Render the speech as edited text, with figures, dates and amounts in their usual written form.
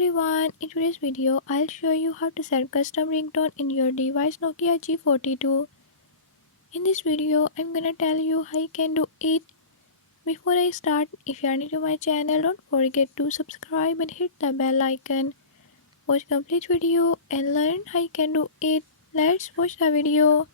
everyone, in today's video I'll show you how to set custom ringtone in your device Nokia G42. In this video I'm gonna tell you how you can do it. Before I start, if you are new to my channel, don't forget to subscribe and hit the bell icon. Watch complete video and learn how you can do it. Let's watch the video.